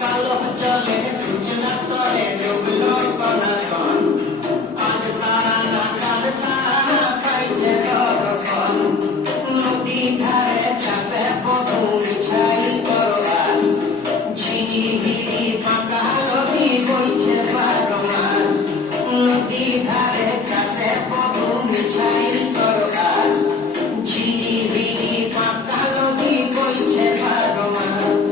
কালো জলে সূচনা করে ডুবলো কনকন আজ সারা না কাল সারা পাইছে দর্শন নদী ধারে চাষে বধু ছাই করবাস ঝিরিঝিরি ফাঁকা নদী বইছে 12 মাস নদী ধারে চাষে বধু ছাই করবাস ঝিরিঝিরি ফাঁকা নদী বইছে 12 মাস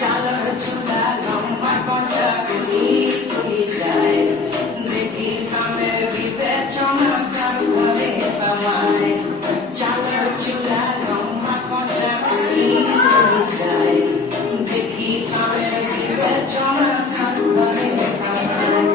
চালার চুলা লম্বা কচা কুলি যায় দেখি সামের বিবেচনা তার ঘরে সবাই চালার চুলা লম্বা কচা কুলি যায় দেখি সামের বিবেচনা তার ঘরে সবাই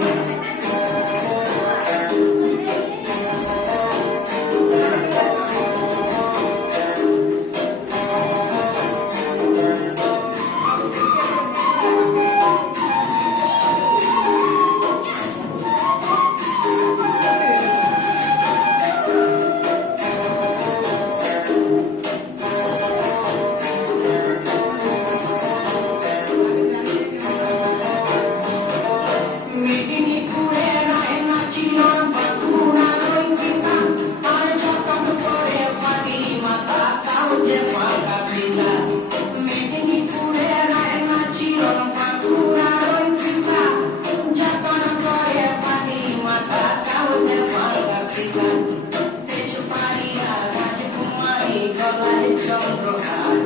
Don't go